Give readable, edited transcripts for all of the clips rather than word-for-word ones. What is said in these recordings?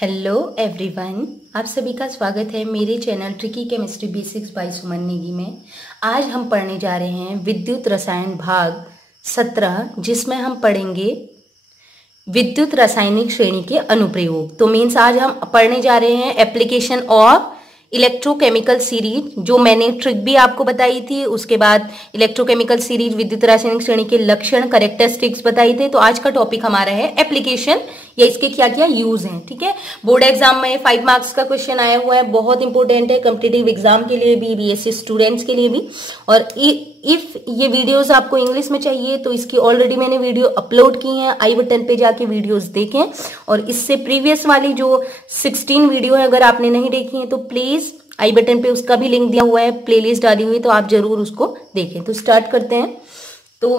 Hello everyone, आप सभी का स्वागत है मेरे channel Tricky Chemistry Basics by Suman Negi में। आज हम पढ़ने जा रहे हैं विद्युत रसायन भाग 17, जिसमें हम पढ़ेंगे विद्युत रासायनिक श्रेणी के अनुप्रयोग। तो मीन्स आज हम पढ़ने जा रहे हैं एप्लीकेशन ऑफ इलेक्ट्रोकेमिकल सीरीज, जो मैंने ट्रिक भी आपको बताई थी। उसके बाद इलेक्ट्रोकेमिकल सीरीज, विद्युत रासायनिक श्रेणी के लक्षण, कैरेक्टरिस्टिक्स बताई थे। तो आज का टॉपिक हमारा है एप्लीकेशन, या इसके क्या क्या यूज हैं। ठीक है, बोर्ड एग्जाम में 5 मार्क्स का क्वेश्चन आया हुआ है, बहुत इंपॉर्टेंट है कॉम्पिटिटिव एग्जाम के लिए भी, बीएससी स्टूडेंट्स के लिए भी। और इफ ये वीडियोस आपको इंग्लिश में चाहिए तो इसकी ऑलरेडी मैंने वीडियो अपलोड की हैं, आई बटन पे जाके वीडियोस देखें। और इससे प्रीवियस वाली जो 16 वीडियो है, अगर आपने नहीं देखी है तो प्लीज आई बटन पे उसका भी लिंक दिया हुआ है, प्लेलिस्ट डाली हुई है, तो आप जरूर उसको देखें। तो स्टार्ट करते हैं। तो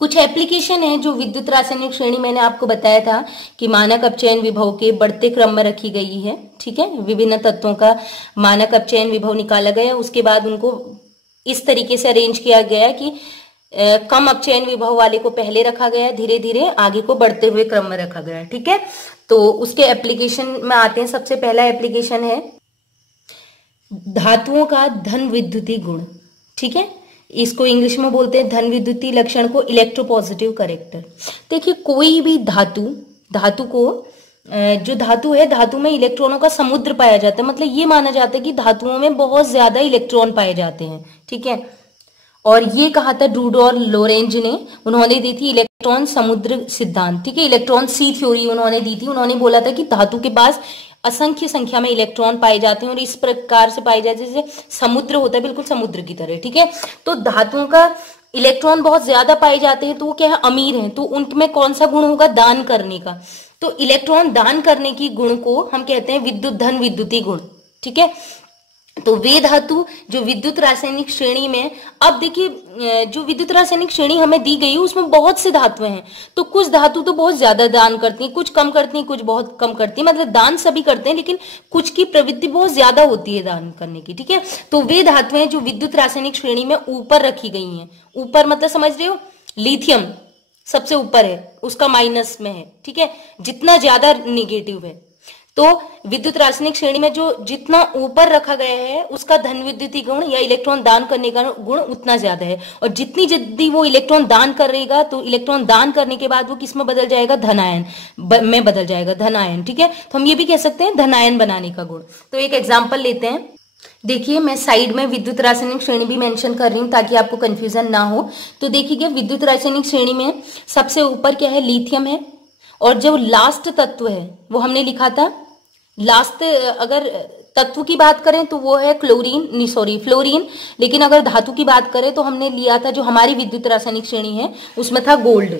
कुछ एप्लीकेशन है जो विद्युत रासायनिक श्रेणी मैंने आपको बताया था कि मानक अपचयन विभव के बढ़ते क्रम में रखी गई है। ठीक है, विभिन्न तत्वों का मानक अपचयन विभव निकाला गया, उसके बाद उनको इस तरीके से अरेंज किया गया कि कम अपचयन विभव वाले को पहले रखा गया, धीरे धीरे आगे को बढ़ते हुए क्रम में रखा गया। ठीक है, तो उसके एप्लीकेशन में आते हैं। सबसे पहला एप्लीकेशन है धातुओं का धन विद्युती गुण। ठीक है, इसको इंग्लिश में बोलते हैं धन विद्युती लक्षण को इलेक्ट्रोपॉजिटिव कैरेक्टर। देखिए, कोई भी धातु को जो धातु है, धातु में इलेक्ट्रॉनों का समुद्र पाया जाता है। मतलब ये माना जाता है कि धातुओं में बहुत ज्यादा इलेक्ट्रॉन पाए जाते हैं। ठीक है, और ये कहा था ड्रूडो लोरेंज ने, उन्होंने दी थी इलेक्ट्रॉन समुद्र सिद्धांत। ठीक है, इलेक्ट्रॉन सी थ्योरी उन्होंने दी थी। उन्होंने बोला था कि धातु के पास असंख्य संख्या में इलेक्ट्रॉन पाए जाते हैं और इस प्रकार से पाए जाते हैं जैसे समुद्र होता है, बिल्कुल समुद्र की तरह। ठीक है, तो धातुओं का इलेक्ट्रॉन बहुत ज्यादा पाए जाते हैं तो वो क्या है, अमीर हैं। तो उनमें कौन सा गुण होगा, दान करने का। तो इलेक्ट्रॉन दान करने की गुण को हम कहते हैं विद्युत धन विद्युती गुण। ठीक है, तो वे धातु जो विद्युत रासायनिक श्रेणी में, अब देखिए जो विद्युत रासायनिक श्रेणी हमें दी गई है उसमें बहुत से धातुएं हैं। तो कुछ धातु तो बहुत ज्यादा दान करती हैं, कुछ कम करती हैं, कुछ बहुत कम करती हैं। मतलब दान सभी करते हैं, लेकिन कुछ की प्रवृत्ति बहुत ज्यादा होती है दान करने की। ठीक है, तो वे धातुएं जो विद्युत रासायनिक श्रेणी में ऊपर रखी गई हैं, ऊपर मतलब समझ रहे हो, लिथियम सबसे ऊपर है, उसका माइनस में है। ठीक है, जितना ज्यादा निगेटिव है, तो विद्युत रासायनिक श्रेणी में जो जितना ऊपर रखा गया है उसका धन विद्युती गुण या इलेक्ट्रॉन दान करने का गुण उतना ज्यादा है। और जितनी जल्दी वो इलेक्ट्रॉन दान करेगा तो इलेक्ट्रॉन दान करने के बाद वो किस में बदल जाएगा, धनायन में बदल जाएगा, धनायन। ठीक है, तो हम ये भी कह सकते हैं धनायन बनाने का गुण। तो एक एग्जाम्पल लेते हैं। देखिए, मैं साइड में विद्युत रासायनिक श्रेणी भी मेंशन कर रही हूं ताकि आपको कंफ्यूजन ना हो। तो देखिए, विद्युत रासायनिक श्रेणी में सबसे ऊपर क्या है, लिथियम है। और जो लास्ट तत्व है वो हमने लिखा था, लास्ट अगर तत्व की बात करें तो वो है फ्लोरीन। लेकिन अगर धातु की बात करें तो हमने लिया था, जो हमारी विद्युत रासायनिक श्रेणी है उसमें था गोल्ड।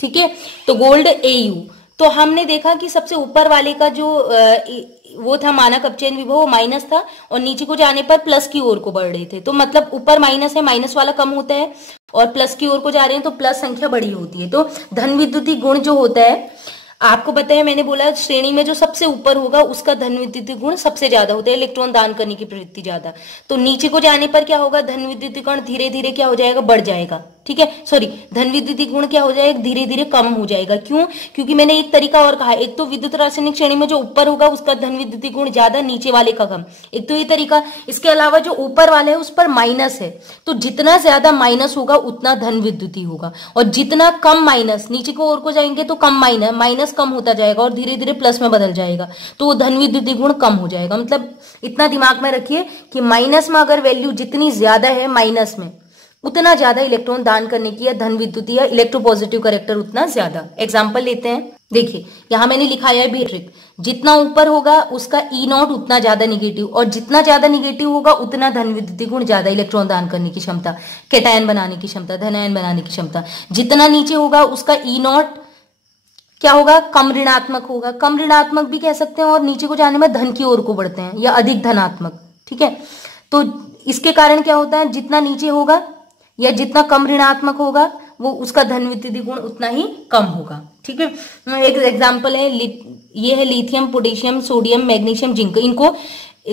ठीक है, तो गोल्ड Au। तो हमने देखा कि सबसे ऊपर वाले का जो वो था मानक अपचयन विभव, वो माइनस था, और नीचे को जाने पर प्लस की ओर को बढ़ रहे थे। तो मतलब ऊपर माइनस है, माइनस वाला कम होता है, और प्लस की ओर को जा रहे हैं तो प्लस संख्या बड़ी होती है। तो धन विद्युती गुण जो होता है, आपको पता है, मैंने बोला श्रेणी में जो सबसे ऊपर होगा उसका धन विद्युती गुण सबसे ज्यादा होता है, इलेक्ट्रॉन दान करने की प्रवृत्ति ज्यादा। तो नीचे को जाने पर क्या होगा, धन विद्युती गुण धीरे धीरे क्या हो जाएगा, बढ़ जाएगा। ठीक है, सॉरी, धन विद्युती गुण क्या हो जाएगा, धीरे धीरे कम हो जाएगा। क्यों? क्योंकि मैंने एक तरीका और कहा, एक तो विद्युत रासायनिक श्रेणी में जो ऊपर होगा उसका धन विद्युती गुण ज्यादा, नीचे वाले का कम, एक तो ये तरीका। इसके अलावा जो ऊपर वाले है उस पर माइनस है, तो जितना ज्यादा माइनस होगा उतना धन विद्युती होगा, और जितना कम माइनस, नीचे को ओर को जाएंगे तो कम माइनस कम होता जाएगा और धीरे धीरे प्लस में बदल जाएगा, तो वो धन विद्युती गुण कम हो जाएगा। मतलब इतना दिमाग में रखिए कि माइनस में अगर वैल्यू जितनी ज्यादा है माइनस में, उतना ज्यादा इलेक्ट्रॉन दान करने की या धन विद्युती या इलेक्ट्रोपॉजिटिव कैरेक्टर उतना ज्यादा। एग्जाम्पल लेते हैं। देखिए, यहां मैंने लिखाया है भी ट्रिक, जितना ऊपर होगा उसका E0 उतना ज्यादा निगेटिव, और जितना ज्यादा निगेटिव होगा उतना धन विद्युती गुण ज्यादा, इलेक्ट्रॉन दान करने की क्षमता, कैटायन बनाने की क्षमता, धनायन बनाने की क्षमता। जितना नीचे होगा उसका E0 क्या होगा, कम ऋणात्मक होगा, कम ऋणात्मक भी कह सकते हैं, और नीचे को जाने में धन की ओर को बढ़ते हैं या अधिक धनात्मक। ठीक है, तो इसके कारण क्या होता है, जितना नीचे होगा या जितना कम ऋणात्मक होगा वो उसका धन विद्युती गुण उतना ही कम होगा। ठीक है, एक एग्जांपल है, ये है lithium, potassium, sodium, magnesium, zinc. इनको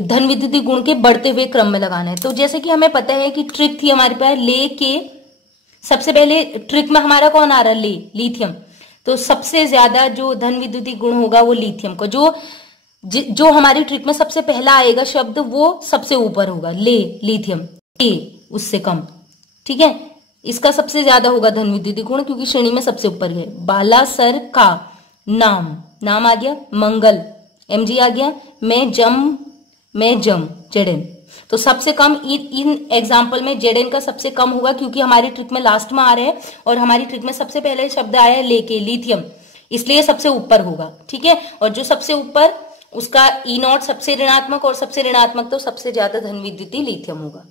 धन विद्युती गुण के बढ़ते हुए क्रम में लगाना है। तो जैसे कि हमें पता है कि ट्रिक थी हमारे पास, ले के सबसे पहले ट्रिक में हमारा कौन आ रहा है, लिथियम। तो सबसे ज्यादा जो धन विद्युतीय गुण होगा वो लिथियम का, जो हमारी ट्रिक में सबसे पहला आएगा शब्द वो सबसे ऊपर होगा, लिथियम, उससे कम, ठीक है। इसका सबसे ज्यादा होगा धन विद्युतीय गुण क्योंकि श्रेणी में सबसे ऊपर है। बालासर का नाम आ गया, मंगल mg आ गया, मैं जम Zn। तो सबसे कम इन एग्जाम्पल में Zn का सबसे कम होगा क्योंकि हमारी ट्रिक में लास्ट में आ रहे हैं और हमारी ट्रिक में सबसे पहले शब्द आया है लेके, लिथियम, इसलिए सबसे ऊपर होगा, ठीक है। और जो सबसे ऊपर उसका E0 सबसे ऋणात्मक और सबसे ऋणात्मक तो सबसे ज्यादा धन विद्युतीय लिथियम होगा।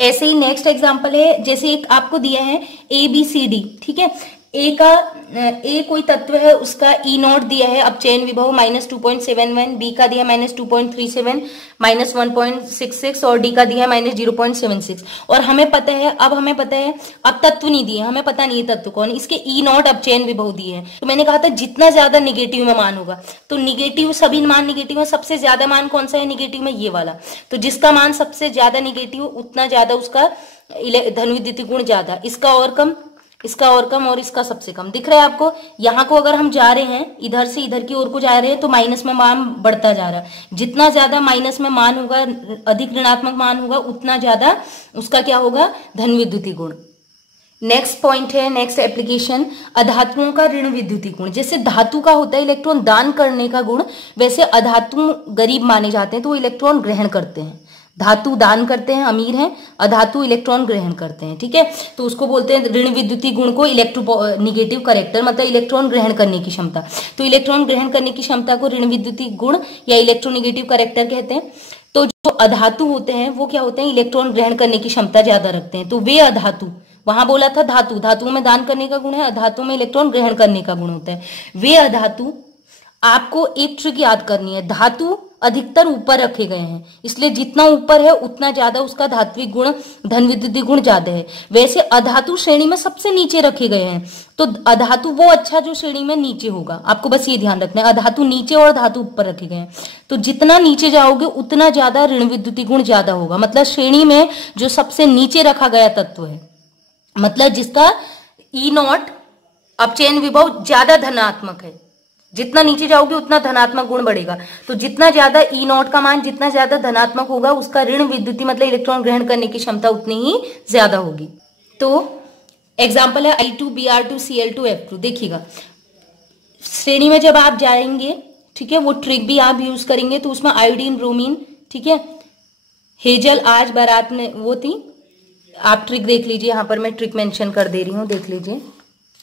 ऐसे ही नेक्स्ट एग्जांपल है, जैसे एक आपको दिया है ABCD, ठीक है। ए कोई तत्व है, उसका E0 दिया है, अब चयन विभव -2.71, बी का दिया -2.37, -1.66 और डी का दिया -0.76। और हमें पता है, अब तत्व नहीं दिए, हमें पता नहीं है तत्व कौन, इसके E0 अब चयन विभव दिए हैं। तो मैंने कहा था जितना ज्यादा निगेटिव में मान होगा, तो निगेटिव सभी मान निगेटिव है, सबसे ज्यादा मान कौन सा है निगेटिव में, ये वाला। तो जिसका मान सबसे ज्यादा निगेटिव उतना ज्यादा उसका धन विद्युतीय गुण ज्यादा, इसका और कम, इसका और कम और इसका सबसे कम। दिख रहा है आपको, यहाँ को अगर हम जा रहे हैं इधर से इधर की ओर को जा रहे हैं तो माइनस में मान बढ़ता जा रहा है। जितना ज्यादा माइनस में मान होगा, अधिक ऋणात्मक मान होगा, उतना ज्यादा उसका क्या होगा, धन विद्युतीय गुण। नेक्स्ट पॉइंट है, नेक्स्ट एप्लीकेशन, अधातुओं का ऋण विद्युतीय गुण। जैसे धातु का होता है इलेक्ट्रॉन दान करने का गुण, वैसे अधातु गरीब माने जाते हैं तो वो इलेक्ट्रॉन ग्रहण करते हैं। धातु दान करते हैं, अमीर हैं, अधातु इलेक्ट्रॉन ग्रहण करते हैं, ठीक है। तो उसको बोलते हैं ऋण विद्युतीय गुण को इलेक्ट्रोनिगेटिव करेक्टर, मतलब इलेक्ट्रॉन ग्रहण करने की क्षमता। तो इलेक्ट्रॉन ग्रहण करने की क्षमता को ऋण विद्युतीय गुण या इलेक्ट्रोनिगेटिव करेक्टर कहते हैं। तो जो अधातु होते हैं वो क्या होते हैं, इलेक्ट्रॉन ग्रहण करने की क्षमता ज्यादा रखते हैं। तो वे अधातु, वहां बोला था धातुओं में दान करने का गुण है, अधातु में इलेक्ट्रॉन ग्रहण करने का गुण होता है। वे अधातु, आपको एक ट्रिक याद करनी है, धातु अधिकतर ऊपर रखे गए हैं, इसलिए जितना ऊपर है उतना ज्यादा उसका धात्विक गुण, धन विद्युतीय गुण ज्यादा है। वैसे अधातु श्रेणी में सबसे नीचे रखे गए हैं, तो अधातु वो अच्छा जो श्रेणी में नीचे होगा, आपको बस ये ध्यान रखना है। अधातु नीचे और धातु ऊपर रखे गए हैं, तो जितना नीचे जाओगे उतना ज्यादा ऋण विद्युतीय गुण ज्यादा होगा। मतलब श्रेणी में जो सबसे नीचे रखा गया तत्व है, मतलब जिसका E0 अपचयन विभव ज्यादा धनात्मक है, जितना नीचे जाओगे उतना धनात्मक गुण बढ़ेगा। तो जितना ज्यादा E0 का मान जितना ज्यादा धनात्मक होगा, उसका ऋण विद्युतीय मतलब इलेक्ट्रॉन ग्रहण करने की क्षमता उतनी ही ज्यादा होगी। तो एग्जाम्पल है I2Br2Cl2F2। देखिएगा श्रेणी में जब आप जाएंगे, ठीक है, वो ट्रिक भी आप यूज करेंगे, तो उसमें आयोडीन, ब्रोमीन, ठीक है, हेजल आज बारात में वो थी, आप ट्रिक देख लीजिए, यहाँ पर मैं ट्रिक मेंशन कर दे रही हूँ, देख लीजिए,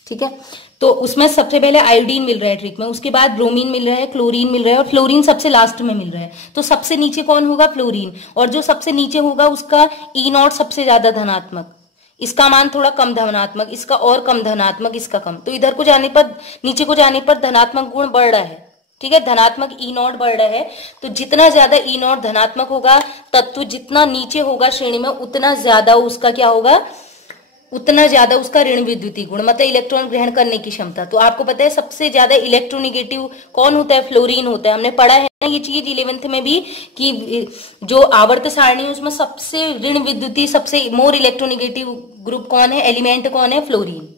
ठीक है। तो उसमें सबसे पहले आयोडीन मिल रहा है ट्रिक में, उसके बाद ब्रोमीन मिल रहा है, क्लोरीन मिल रहा है और फ्लोरीन सबसे लास्ट में मिल रहा है। तो सबसे नीचे कौन होगा, फ्लोरीन, और जो सबसे नीचे होगा उसका E0 सबसे ज्यादा धनात्मक, इसका मान थोड़ा कम धनात्मक, इसका और कम धनात्मक, इसका कम। तो इधर को जाने पर, नीचे को जाने पर धनात्मक गुण बढ़ रहा है, ठीक है, धनात्मक E0 बढ़ रहा है। तो जितना ज्यादा E0 धनात्मक होगा, तत्व जितना नीचे होगा श्रेणी में, उतना ज्यादा उसका क्या होगा, उतना ज्यादा उसका ऋण विद्युतीय गुण, मतलब इलेक्ट्रॉन ग्रहण करने की क्षमता। तो आपको पता है सबसे ज्यादा इलेक्ट्रोनिगेटिव कौन होता है, फ्लोरीन होता है। हमने पढ़ा है ना ये चीज 11th में भी कि जो आवर्त सारणी है उसमें सबसे ऋण विद्युतीय, सबसे मोर इलेक्ट्रोनिगेटिव ग्रुप कौन है, एलिमेंट कौन है, फ्लोरीन।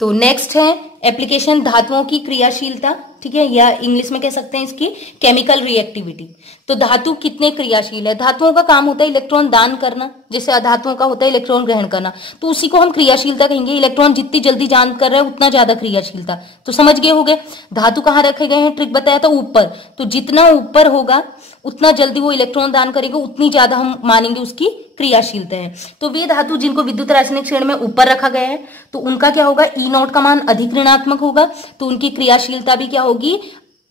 तो नेक्स्ट है एप्लीकेशन, धातुओं की क्रियाशीलता, ठीक है, या इंग्लिश में कह सकते हैं इसकी केमिकल रिएक्टिविटी। तो धातु कितने क्रियाशील है, धातुओं का काम होता है इलेक्ट्रॉन दान करना, जैसे अधातुओं का होता है इलेक्ट्रॉन ग्रहण करना, तो उसी को हम क्रियाशीलता कहेंगे। इलेक्ट्रॉन जितनी जल्दी दान कर रहा है उतना ज्यादा क्रियाशीलता। तो समझ गए होंगे धातु कहाँ रखे गए हैं, ट्रिक बताया था ऊपर। तो जितना ऊपर होगा उतना जल्दी वो इलेक्ट्रॉन दान करेगा, उतनी ज्यादा हम मानेंगे उसकी क्रियाशीलता है। तो वे धातु जिनको विद्युत रासायनिक श्रेणी में ऊपर रखा गया है, तो उनका क्या होगा, E0 का मान अधिक ऋणात्मक होगा, तो उनकी क्रियाशीलता भी क्या होगी,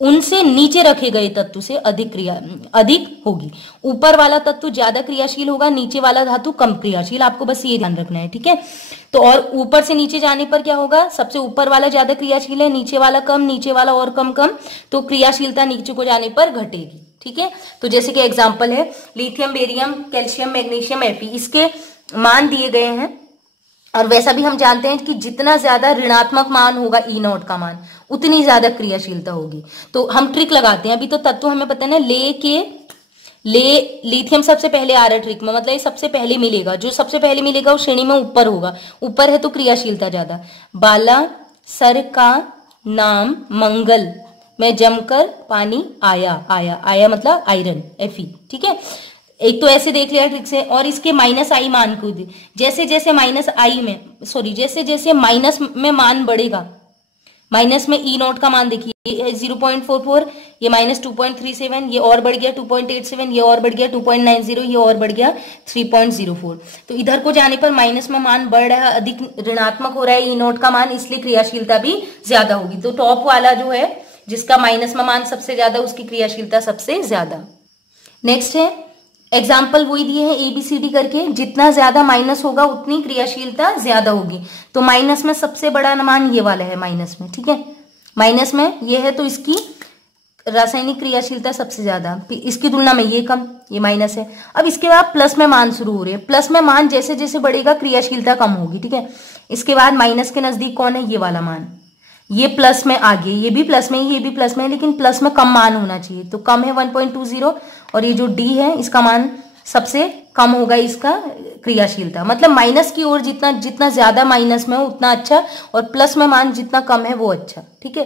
उनसे नीचे रखे गए तत्व से अधिक होगी। ऊपर वाला तत्व ज्यादा क्रियाशील होगा, नीचे वाला धातु कम क्रियाशील, आपको बस ये ध्यान रखना है, ठीक है। तो और ऊपर से नीचे जाने पर क्या होगा, सबसे ऊपर वाला ज्यादा क्रियाशील है, नीचे वाला कम, नीचे वाला और कम, तो क्रियाशीलता नीचे को जाने पर घटेगी, ठीक है। तो जैसे कि एग्जाम्पल है lithium, barium, calcium, magnesium, Fe, इसके मान दिए गए हैं। और वैसा भी हम जानते हैं कि जितना ज्यादा ऋणात्मक मान होगा E0 का मान, उतनी ज्यादा क्रियाशीलता होगी। तो हम ट्रिक लगाते हैं, अभी तो तत्व हमें पता है ना, लिथियम सबसे पहले आ रहा है ट्रिक में, मतलब ये सबसे पहले मिलेगा, जो सबसे पहले मिलेगा वो श्रेणी में ऊपर होगा, ऊपर है तो क्रियाशीलता ज्यादा। बाला सर का नाम मंगल में जमकर पानी आया, आया आया मतलब आयरन, Fe, ठीक है। एक तो ऐसे देख लिया ट्रिक से। और इसके माइनस आई मान को जैसे जैसे माइनस आई में जैसे जैसे माइनस में मान बढ़ेगा, माइनस में ई नॉट का मान देखिए 0.44, ये माइनस 2.37, ये और बढ़ गया 2.87, ये और बढ़ गया 2.90, ये और बढ़ गया 3.04। तो इधर को जाने पर माइनस में मान बढ़ रहा है, अधिक ऋणात्मक हो रहा है ई नॉट का मान, इसलिए क्रियाशीलता भी ज्यादा होगी। तो टॉप वाला जो है जिसका माइनस में मान सबसे ज्यादा, उसकी क्रियाशीलता सबसे ज्यादा। नेक्स्ट है एग्जाम्पल वही दिए हैं ABCD करके, जितना ज्यादा माइनस होगा उतनी क्रियाशीलता ज्यादा होगी। तो माइनस में सबसे बड़ा मान ये वाला है माइनस में, ठीक है, माइनस में ये है तो इसकी रासायनिक क्रियाशीलता सबसे ज्यादा, इसकी तुलना में ये कम, ये माइनस है। अब इसके बाद प्लस में मान शुरू हो रहे हैं, प्लस में मान जैसे जैसे बढ़ेगा क्रियाशीलता कम होगी, ठीक है। इसके बाद माइनस के नजदीक कौन है, ये वाला मान, ये प्लस में आगे, ये भी प्लस में, ये भी प्लस में, लेकिन प्लस में कम मान होना चाहिए, तो कम है 1.20। और ये जो D है इसका मान सबसे कम होगा, इसका क्रियाशीलता, मतलब माइनस की ओर जितना जितना ज्यादा माइनस में हो उतना अच्छा, और प्लस में मान जितना कम है वो अच्छा, ठीक है।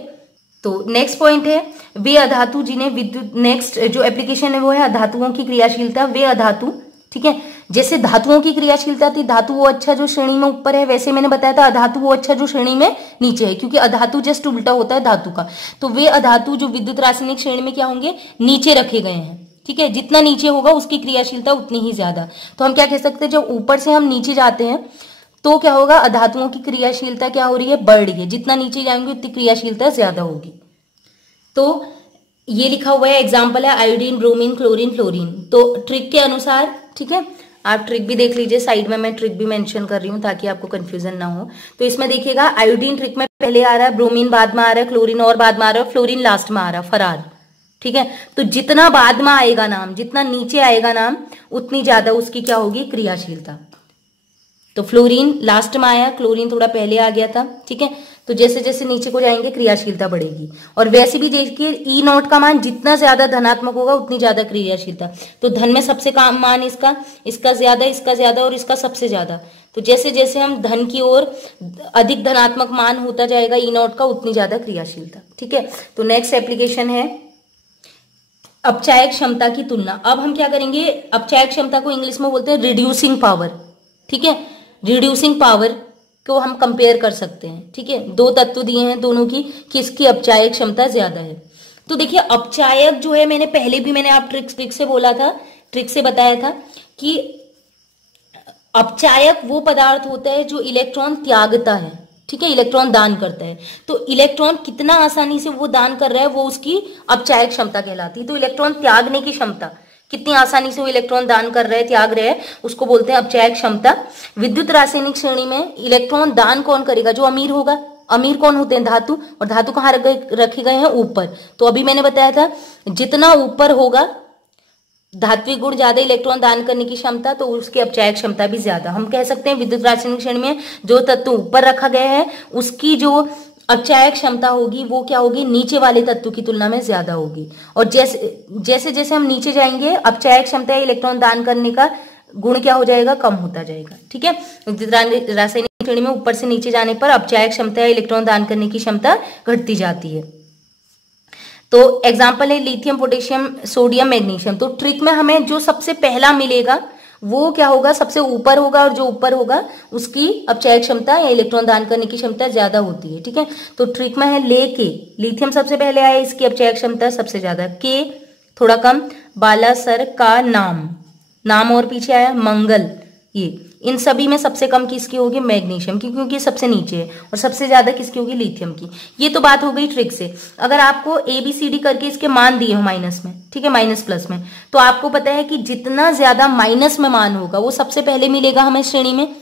तो नेक्स्ट पॉइंट है वे अधातु जिन्हें विद्युत, नेक्स्ट जो एप्लीकेशन है वो है अधातुओं की क्रियाशीलता। वे अधातु, ठीक है, जैसे धातुओं की क्रियाशीलता थी, धातु वो अच्छा जो श्रेणी में ऊपर है, वैसे मैंने बताया था अधातु वो अच्छा जो श्रेणी में नीचे है, क्योंकि अधातु जस्ट उल्टा होता है धातु का। तो वे अधातु जो विद्युत रासायनिक श्रेणी में क्या होंगे, नीचे रखे गए हैं, ठीक है। जितना नीचे होगा उसकी क्रियाशीलता उतनी ही ज्यादा। तो हम क्या कह सकते हैं, जब ऊपर से हम नीचे जाते हैं तो क्या होगा, अधातुओं की क्रियाशीलता क्या हो रही है, बढ़ रही है। जितना नीचे जाएंगे उतनी क्रियाशीलता ज्यादा होगी। तो ये लिखा हुआ है एग्जाम्पल है आयोडीन, ब्रोमीन, क्लोरीन, फ्लोरीन। तो ट्रिक के अनुसार, ठीक है, आप ट्रिक भी देख लीजिए, साइड में मैं ट्रिक भी मेंशन कर रही हूँ ताकि आपको कंफ्यूजन ना हो। तो इसमें देखिएगा आयोडीन ट्रिक में पहले आ रहा है, ब्रोमीन बाद में आ रहा है, क्लोरीन और बाद में आ रहा है, फ्लोरीन लास्ट में आ रहा है, फरार, ठीक है। तो जितना बाद में आएगा नाम, जितना नीचे आएगा नाम, उतनी ज्यादा उसकी क्या होगी, क्रियाशीलता। तो फ्लोरीन लास्ट में आया, क्लोरीन थोड़ा पहले आ गया था, ठीक है। तो जैसे जैसे नीचे को जाएंगे क्रियाशीलता बढ़ेगी। और वैसे भी देखिए ई नॉट का मान जितना ज्यादा धनात्मक होगा उतनी ज्यादा क्रियाशीलता। तो धन में सबसे कम मान इसका, इसका ज्यादा और इसका सबसे ज्यादा। तो जैसे जैसे हम धन की ओर अधिक धनात्मक मान होता जाएगा ई नॉट का, उतनी ज्यादा क्रियाशीलता, ठीक है। तो नेक्स्ट एप्लीकेशन है अपचायक क्षमता की तुलना। अब हम क्या करेंगे, अपचायक क्षमता को इंग्लिश में बोलते हैं रिड्यूसिंग पावर, ठीक है। रिड्यूसिंग पावर को हम कंपेयर कर सकते हैं, ठीक है। दो तत्व दिए हैं दोनों की, किसकी अपचायक क्षमता ज्यादा है। तो देखिए अपचायक जो है, मैंने पहले भी आप ट्रिक से बोला था, ट्रिक से बताया था कि अपचायक वो पदार्थ होता है जो इलेक्ट्रॉन त्यागता है, ठीक है, इलेक्ट्रॉन दान करता है। तो इलेक्ट्रॉन कितना आसानी से वो दान कर रहा है, वो उसकी अपचायक क्षमता कहलाती है। तो इलेक्ट्रॉन त्यागने की क्षमता, कितनी आसानी से वो इलेक्ट्रॉन दान कर रहे हैं, त्याग रहे हैं, उसको बोलते हैं अपचायक क्षमता। विद्युत रासायनिक श्रेणी में इलेक्ट्रॉन दान कौन करेगा, जो अमीर होगा। अमीर कौन होते हैं, धातु, और धातु कहाँ रखे गए हैं, ऊपर। तो अभी मैंने बताया था जितना ऊपर होगा धात्विक गुण ज्यादा, इलेक्ट्रॉन दान करने की क्षमता, तो उसकी अपचायक क्षमता भी ज्यादा। हम कह सकते हैं विद्युत रासायनिक श्रेणी में जो तत्व ऊपर रखा गया है उसकी जो अपचायक क्षमता होगी वो क्या होगी, नीचे वाले तत्व की तुलना में ज्यादा होगी। और जैसे जैसे हम नीचे जाएंगे अपचायक क्षमता या इलेक्ट्रॉन दान करने का गुण क्या हो जाएगा, कम होता जाएगा, ठीक है। रासायनिक श्रेणी में ऊपर से नीचे जाने पर अपचायक क्षमता या इलेक्ट्रॉन दान करने की क्षमता घटती जाती है। तो एग्जाम्पल है लिथियम, पोटेशियम, सोडियम, मैग्नीशियम। तो ट्रिक में हमें जो सबसे पहला मिलेगा वो क्या होगा, सबसे ऊपर होगा, और जो ऊपर होगा उसकी अपचायक क्षमता या इलेक्ट्रॉन दान करने की क्षमता ज्यादा होती है, ठीक है। तो ट्रिक में है लेके, लिथियम सबसे पहले आया, इसकी अपचायक क्षमता सबसे ज्यादा, के थोड़ा कम, बालासर का नाम और पीछे आया मंगल, ये इन सभी में सबसे कम किसकी होगी, मैग्नीशियम की, क्योंकि सबसे नीचे है। और सबसे ज्यादा किसकी होगी, लिथियम की। ये तो बात हो गई ट्रिक से। अगर आपको ABCD करके इसके मान दिए हो माइनस में, ठीक है, माइनस प्लस में, तो आपको पता है कि जितना ज्यादा माइनस में मान होगा वो सबसे पहले मिलेगा हमें श्रेणी में,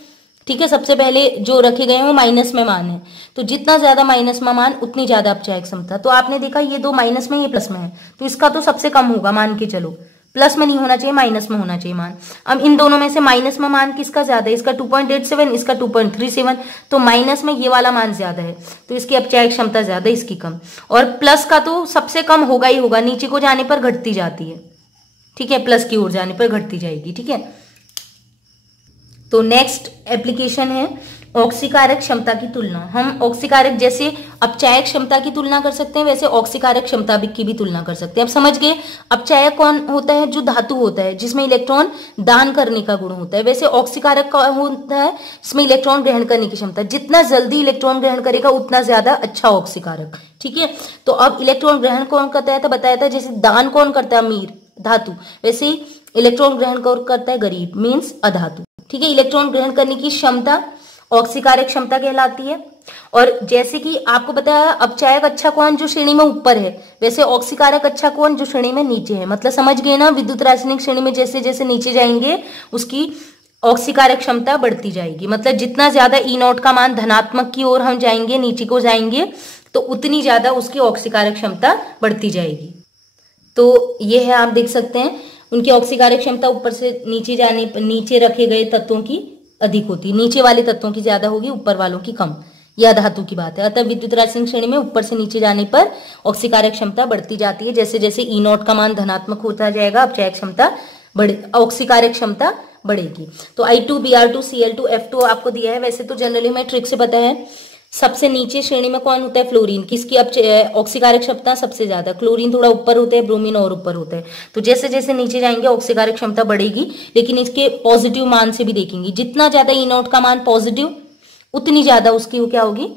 ठीक है। सबसे पहले जो रखे गए हैं वो माइनस में मान है, तो जितना ज्यादा माइनस में मान उतनी ज्यादा अपचायक क्षमता। तो आपने देखा ये दो माइनस में, ये प्लस में है, तो इसका तो सबसे कम होगा, मान के चलो प्लस में नहीं होना चाहिए, माइनस में होना चाहिए मान। अब इन दोनों में से माइनस में मान किसका ज्यादा है, इसका 2.87, इसका 2.37, तो माइनस में ये वाला मान ज्यादा है, तो इसकी अपचायक क्षमता ज्यादा, इसकी कम। और प्लस का तो सबसे कम होगा ही होगा, नीचे को जाने पर घटती जाती है, ठीक है, प्लस की ओर जाने पर घटती जाएगी, ठीक है। तो नेक्स्ट एप्लीकेशन है ऑक्सीकारक क्षमता की तुलना, हम ऑक्सीकारक जैसे अपचायक क्षमता की तुलना कर सकते हैं, वैसे ऑक्सीकारक क्षमता की भी तुलना कर सकते हैं। अब समझ गए, अपचायक कौन होता है? जो धातु होता है जिसमें इलेक्ट्रॉन दान करने का गुण होता है। वैसे ऑक्सीकारक कौन होता है? जिसमें इलेक्ट्रॉन ग्रहण करने की क्षमता, जितना जल्दी इलेक्ट्रॉन ग्रहण करेगा उतना ज्यादा अच्छा ऑक्सीकारक। ठीक है, तो अब इलेक्ट्रॉन ग्रहण कौन करता है? तो बताया था जैसे दान कौन करता है? अमीर धातु, वैसे ही इलेक्ट्रॉन ग्रहण कौन करता है? गरीब, मीन्स अधातु। ठीक है, इलेक्ट्रॉन ग्रहण करने की क्षमता ऑक्सीकारक क्षमता कहलाती है। और जैसे कि आपको बताया अपचायक अच्छा कौन? जो श्रेणी में ऊपर है, वैसे ऑक्सीकारक अच्छा कौन? जो श्रेणी में नीचे है। मतलब समझ गए ना, विद्युत रासायनिक श्रेणी में जैसे जैसे नीचे जाएंगे उसकी ऑक्सीकारक क्षमता बढ़ती जाएगी। मतलब जितना ज्यादा ई नॉट का मान धनात्मक की ओर हम जाएंगे, नीचे को जाएंगे, तो उतनी ज्यादा उसकी ऑक्सीकारक क्षमता बढ़ती जाएगी। तो ये है, आप देख सकते हैं उनकी ऑक्सीकारक क्षमता ऊपर से नीचे जाने, नीचे रखे गए तत्वों की अधिक होती है, नीचे वाले तत्वों की ज्यादा होगी, ऊपर वालों की कम। यह धातु की बात है। अतः विद्युत रासायनिक श्रेणी में ऊपर से नीचे जाने पर ऑक्सीकारक क्षमता बढ़ती जाती है। जैसे जैसे ई नॉट का मान धनात्मक होता जाएगा, अपचायक क्षमता ऑक्सीकारक क्षमता बढ़ेगी। तो I2, Br2, Cl2, F2 आपको दिया है। वैसे तो जनरली में ट्रिक से पता है, सबसे नीचे श्रेणी में कौन होता है? फ्लोरीन। किसकी ऑक्सीकारक क्षमता सबसे ज्यादा? क्लोरीन थोड़ा ऊपर होता है, ब्रोमीन और ऊपर होता है। तो जैसे जैसे नीचे जाएंगे ऑक्सीकारक क्षमता बढ़ेगी, लेकिन इसके पॉजिटिव मान से भी देखेंगे, जितना ज्यादा ई नॉट का मान पॉजिटिव उतनी ज्यादा उसकी वो क्या होगी?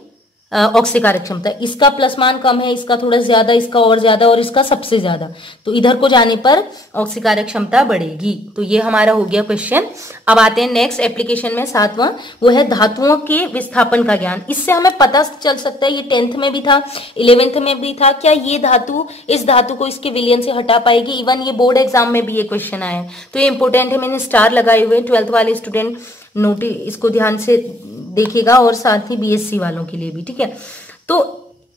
ऑक्सीकारक क्षमता। इसका प्लस मान कम है, इसका थोड़ा ज्यादा, इसका और ज्यादा, और इसका सबसे ज्यादा, तो इधर को जाने पर ऑक्सीकारक क्षमता बढ़ेगी। तो ये हमारा हो गया क्वेश्चन। अब आते हैं नेक्स्ट एप्लीकेशन में, 7वां, वो है धातुओं के विस्थापन का ज्ञान। इससे हमें पता चल सकता है, ये 10th में भी था, 11th में भी था, क्या ये धातु इस धातु को इसके विलयन से हटा पाएगी। इवन ये बोर्ड एग्जाम में भी ये क्वेश्चन आया है, तो ये इंपोर्टेंट है। मैंने स्टार लगाए हुए, 12th वाले स्टूडेंट नोटिस इसको ध्यान से देखेगा, और साथ ही बीएससी वालों के लिए भी। ठीक है, तो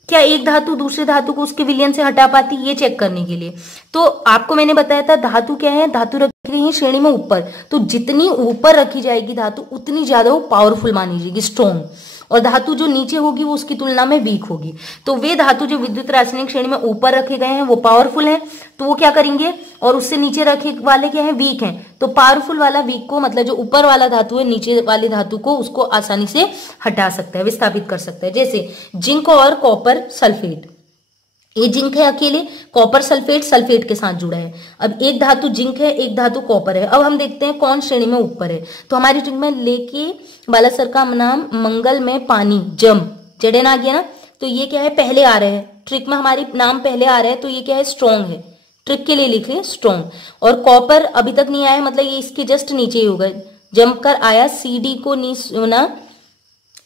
क्या एक धातु दूसरे धातु को उसके विलयन से हटा पाती, ये चेक करने के लिए। तो आपको मैंने बताया था धातु क्या है? धातु रखी गई है श्रेणी में ऊपर, तो जितनी ऊपर रखी जाएगी धातु उतनी ज्यादा वो पावरफुल मानी जाएगी, स्ट्रॉन्ग। और धातु जो नीचे होगी वो उसकी तुलना में वीक होगी। तो वे धातु जो विद्युत रासायनिक श्रेणी में ऊपर रखे गए हैं वो पावरफुल हैं, तो वो क्या करेंगे? और उससे नीचे रखे वाले क्या है? वीक हैं। तो पावरफुल वाला वीक को, मतलब जो ऊपर वाला धातु है नीचे वाले धातु को, उसको आसानी से हटा सकता है, विस्थापित कर सकता है। जैसे जिंक और कॉपर सल्फेट, ये जिंक है अकेले, कॉपर सल्फेट सल्फेट के साथ जुड़ा है। अब एक धातु जिंक है, एक धातु कॉपर है। अब हम देखते हैं कौन श्रेणी में ऊपर है। तो हमारी ट्रिक में लेके बालासर का नाम मंगल में पानी जम, जड़ेन आ गया ना, तो ये क्या है? पहले आ रहे हैं ट्रिक में, हमारी नाम पहले आ रहा है, तो ये क्या है? स्ट्रॉन्ग है। ट्रिक के लिए लिखे स्ट्रॉन्ग। और कॉपर अभी तक नहीं आया, मतलब ये इसके जस्ट नीचे ही होगा, जमकर आया, CD को नहीं सुना,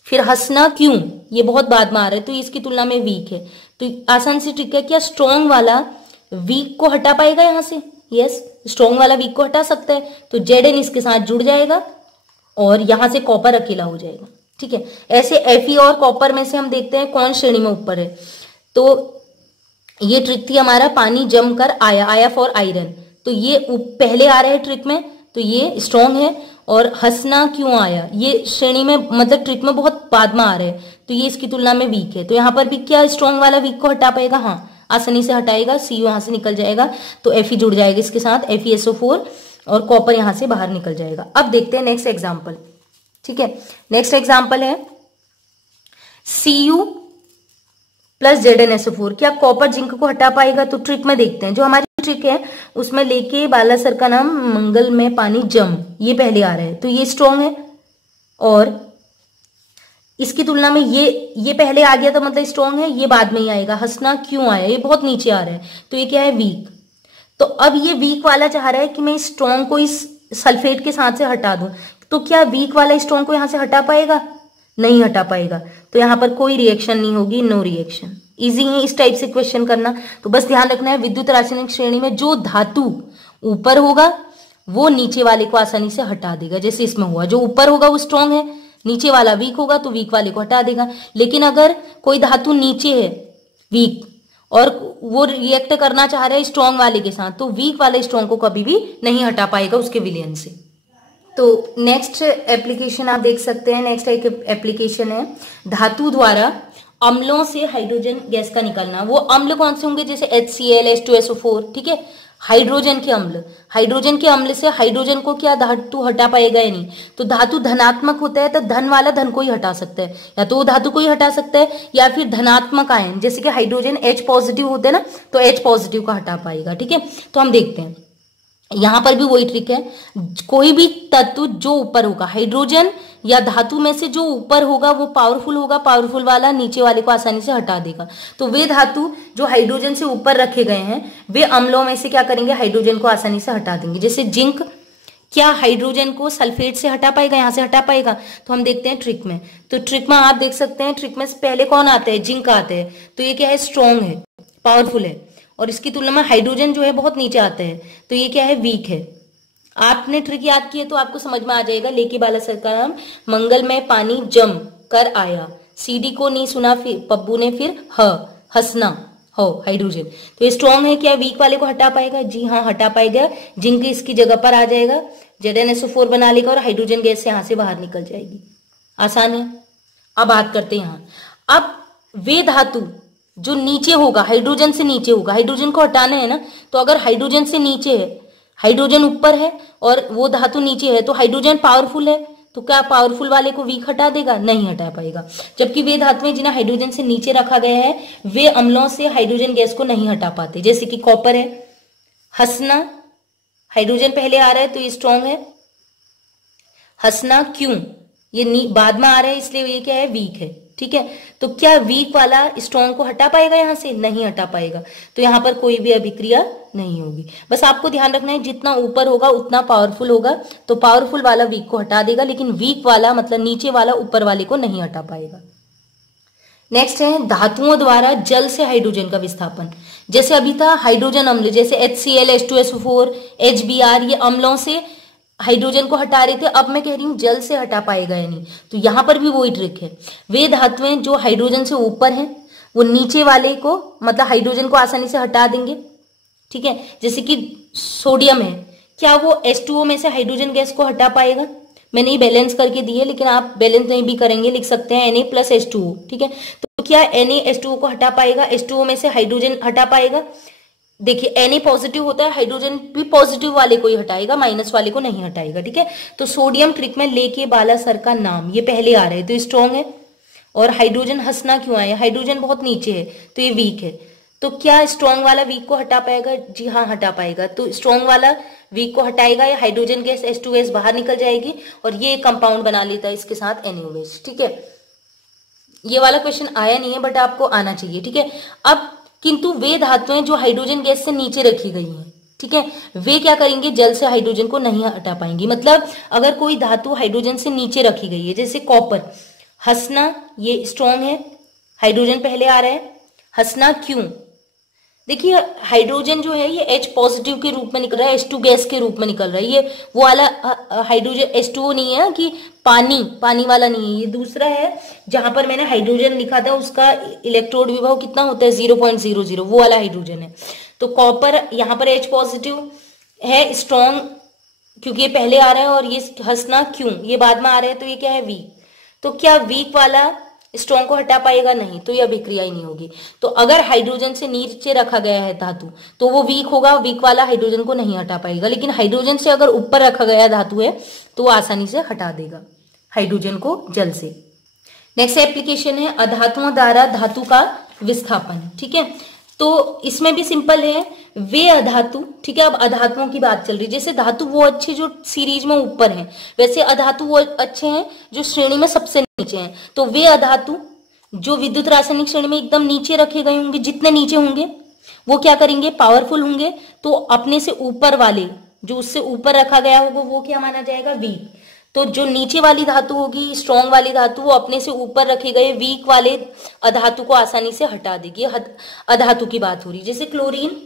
फिर हंसना क्यों, ये बहुत बाद में आ रहा है, तो इसकी तुलना में वीक है। तो आसान सी ट्रिक है, क्या स्ट्रॉन्ग वाला वीक को हटा पाएगा यहां से? यस, स्ट्रॉन्ग वाला वीक को हटा सकता है। तो Zn इसके साथ जुड़ जाएगा और यहां से कॉपर अकेला हो जाएगा। ठीक है, ऐसे Fe और कॉपर में से हम देखते हैं कौन श्रेणी में ऊपर है। तो ये ट्रिक थी हमारा, पानी जमकर आया, आया फॉर आयरन, तो ये पहले आ रहा है ट्रिक में, तो ये स्ट्रॉन्ग है। और हंसना क्यों आया, ये श्रेणी में, मतलब ट्रिक में बहुत बाद में आ रहे हैं, तो ये इसकी तुलना में वीक है। तो यहाँ पर भी क्या स्ट्रॉन्ग वाला वीक को हटा पाएगा? हाँ, आसानी से हटाएगा। सी यहां से निकल जाएगा, तो Fe जुड़ जाएगा इसके साथ, FeSO4, और कॉपर यहां से बाहर निकल जाएगा। अब देखते हैं नेक्स्ट एग्जाम्पल। ठीक है, नेक्स्ट एग्जाम्पल है Cu प्लस ZnSO4, क्या कॉपर जिंक को हटा पाएगा? तो ट्रिक में देखते हैं, जो हमारी ट्रिक है उसमें लेके बालासर का नाम मंगल में पानी जम, ये पहले आ रहा है, तो ये स्ट्रॉन्ग है। और इसकी तुलना में ये पहले आ गया, तो मतलब स्ट्रॉन्ग है, ये बाद में ही आएगा। हंसना क्यों आया, ये बहुत नीचे आ रहा है, तो ये क्या है? वीक। तो अब ये वीक वाला चाह रहा है कि मैं स्ट्रॉन्ग को इस सल्फेट के साथ से हटा दूं, तो क्या वीक वाला स्ट्रॉन्ग को यहां से हटा पाएगा? नहीं हटा पाएगा, तो यहां पर कोई रिएक्शन नहीं होगी, नो रिएक्शन। इजी है इस टाइप से क्वेश्चन करना, तो बस ध्यान रखना है विद्युत रासायनिक श्रेणी में जो धातु ऊपर होगा वो नीचे वाले को आसानी से हटा देगा। जैसे इसमें हुआ, जो ऊपर होगा वो स्ट्रॉन्ग है, नीचे वाला वीक होगा तो वीक वाले को हटा देगा। लेकिन अगर कोई धातु नीचे है वीक और वो रिएक्ट करना चाह रहा है स्ट्रॉन्ग वाले के साथ, तो वीक वाले स्ट्रॉन्ग को कभी भी नहीं हटा पाएगा उसके विलयन से। तो नेक्स्ट एप्लीकेशन आप देख सकते हैं, नेक्स्ट एक एप्लीकेशन है धातु द्वारा अम्लों से हाइड्रोजन गैस का निकलना। वो अम्ल कौन से होंगे? जैसे HCl, H2SO4, ठीक है, हाइड्रोजन के अम्ल, हाइड्रोजन के अम्ल से हाइड्रोजन को क्या धातु हटा पाएगा या नहीं? तो धातु धनात्मक होता है तो धन वाला धन को ही हटा सकता है, या तो वो धातु को ही हटा सकता है या फिर धनात्मक आयन जैसे कि हाइड्रोजन H पॉजिटिव होते हैं ना, तो H पॉजिटिव का हटा पाएगा। ठीक है, तो हम देखते हैं यहां पर भी वही ट्रिक है, कोई भी तत्व जो ऊपर होगा, हाइड्रोजन या धातु में से जो ऊपर होगा वो पावरफुल होगा, पावरफुल वाला नीचे वाले को आसानी से हटा देगा। तो वे धातु जो हाइड्रोजन से ऊपर रखे गए हैं वे अम्लों में से क्या करेंगे, हाइड्रोजन को आसानी से हटा देंगे। जैसे जिंक, क्या हाइड्रोजन को सल्फेट से हटा पाएगा, यहां से हटा पाएगा? तो हम देखते हैं ट्रिक में, तो ट्रिक में आप देख सकते हैं, ट्रिक में पहले कौन आता है, जिंक आते हैं। तो ये क्या है, स्ट्रॉन्ग है, पावरफुल है, और इसकी तुलना में हाइड्रोजन जो है बहुत नीचे आता है, तो ये क्या है, वीक है। आपने ट्रिक याद किए तो आपको समझ में आ जाएगा। लेके बाला सरकार मंगल में पानी जम कर आया, सीडी को नहीं सुना फिर पप्पू ने फिर हंसना हो, हाइड्रोजन। तो ये स्ट्रॉन्ग है, क्या वीक वाले को हटा पाएगा? जी हाँ, हटा पाएगा। जिंक इसकी जगह पर आ जाएगा, ZnSO4 बना लेगा और हाइड्रोजन गैस यहाँ से बाहर निकल जाएगी। आसान है। अब बात करते हैं यहाँ, अब वे धातु जो नीचे होगा, हाइड्रोजन से नीचे होगा, हाइड्रोजन को हटाना है ना, तो अगर हाइड्रोजन से नीचे है, हाइड्रोजन ऊपर है और वो धातु नीचे है, तो हाइड्रोजन पावरफुल है, तो क्या पावरफुल वाले को वीक हटा देगा? नहीं हटा पाएगा। जबकि वे धातुएं जिन्हें हाइड्रोजन से नीचे रखा गया है वे अम्लों से हाइड्रोजन गैस को नहीं हटा पाते, जैसे कि कॉपर है। हंसना, हाइड्रोजन पहले आ रहा है तो ये स्ट्रॉन्ग है। हंसना क्यों, ये बाद में आ रहा है इसलिए ये क्या है, वीक है। ठीक है, तो क्या वीक वाला स्ट्रॉन्ग को हटा पाएगा? यहां से नहीं हटा पाएगा, तो यहां पर कोई भी अभिक्रिया नहीं होगी। बस आपको ध्यान रखना है, जितना ऊपर होगा उतना पावरफुल होगा, तो पावरफुल वाला वीक को हटा देगा, लेकिन वीक वाला मतलब नीचे वाला ऊपर वाले को नहीं हटा पाएगा। नेक्स्ट है धातुओं द्वारा जल से हाइड्रोजन का विस्थापन। जैसे अभी था हाइड्रोजन अम्ल, जैसे HCl, H2SO4, HBr, ये अम्लों से हाइड्रोजन को हटा रहे थे, अब मैं कह रही हूं जल से हटा पाएगा या नहीं। तो यहां पर भी वही ट्रिक है, वे धातुएं जो हाइड्रोजन से ऊपर हैं वो नीचे वाले को मतलब हाइड्रोजन को आसानी से हटा देंगे। ठीक है, जैसे कि सोडियम है, क्या वो H2O में से हाइड्रोजन गैस को हटा पाएगा? मैंने ये बैलेंस करके दी है, लेकिन आप बैलेंस नहीं भी करेंगे, लिख सकते हैं Na+H2O। ठीक है, तो क्या Na H2O को हटा पाएगा? H2O में से हाइड्रोजन हटा पाएगा? देखिए Na पॉजिटिव होता है, हाइड्रोजन भी पॉजिटिव वाले को ही हटाएगा, माइनस वाले को नहीं हटाएगा। ठीक है, तो सोडियम ट्रिक में लेके बाला सर का नाम ये पहले आ रहा है, तो ये स्ट्रॉन्ग है। और हाइड्रोजन हंसना क्यों आया, हाइड्रोजन बहुत नीचे है, तो ये वीक है। तो क्या स्ट्रॉन्ग वाला वीक को हटा पाएगा? जी हाँ, हटा पाएगा। तो स्ट्रॉन्ग वाला वीक को हटाएगा, या हाइड्रोजन गैस H2S बाहर निकल जाएगी और ये कंपाउंड बना लेता है इसके साथ NaOH। ठीक है, ये वाला क्वेश्चन आया नहीं है बट आपको आना चाहिए। ठीक है, अब किंतु वे धातुएं जो हाइड्रोजन गैस से नीचे रखी गई हैं, ठीक है, वे क्या करेंगे, जल से हाइड्रोजन को नहीं हटा पाएंगी। मतलब अगर कोई धातु हाइड्रोजन से नीचे रखी गई है, जैसे कॉपर, हंसना ये स्ट्रॉन्ग है, हाइड्रोजन पहले आ रहा है। हंसना क्यों, देखिए हाइड्रोजन जो है ये H पॉजिटिव के रूप में निकल रहा है, H2 गैस के रूप में निकल रहा है। ये वो वाला हाइड्रोजन H2O नहीं है कि पानी वाला नहीं है, ये दूसरा है जहां पर मैंने हाइड्रोजन लिखा था उसका इलेक्ट्रोड विभव कितना होता है 0.00, वो वाला हाइड्रोजन है। तो कॉपर यहाँ पर H पॉजिटिव है, स्ट्रॉन्ग क्योंकि ये पहले आ रहा है, और ये हंसना क्यों ये बाद में आ रहा है, तो ये क्या है, वीक। तो क्या वीक वाला स्ट्रॉन्ग को हटा पाएगा? नहीं, तो ये अभिक्रिया ही नहीं होगी। तो अगर हाइड्रोजन से नीचे रखा गया है धातु तो वो वीक होगा, वीक वाला हाइड्रोजन को नहीं हटा पाएगा। लेकिन हाइड्रोजन से अगर ऊपर रखा गया धातु है तो वो आसानी से हटा देगा हाइड्रोजन को जल से। नेक्स्ट एप्लीकेशन है अधातुओं द्वारा धातु का विस्थापन। ठीक है, तो इसमें भी सिंपल है, वे अधातु, ठीक है, अब अधातुओं की बात चल रही है। जैसे धातु वो अच्छे जो सीरीज में ऊपर हैं, वैसे अधातु वो अच्छे हैं जो श्रेणी में सबसे नीचे हैं। तो वे अधातु जो विद्युत रासायनिक श्रेणी में एकदम नीचे रखे गए होंगे, जितने नीचे होंगे वो क्या करेंगे, पावरफुल होंगे। तो अपने से ऊपर वाले जो उससे ऊपर रखा गया होगा वो क्या माना जाएगा, वीक। तो जो नीचे वाली धातु होगी, स्ट्रॉन्ग वाली धातु, वो अपने से ऊपर रखे गए वीक वाले अधातु को आसानी से हटा देगी। अधातु की बात हो रही, जैसे क्लोरीन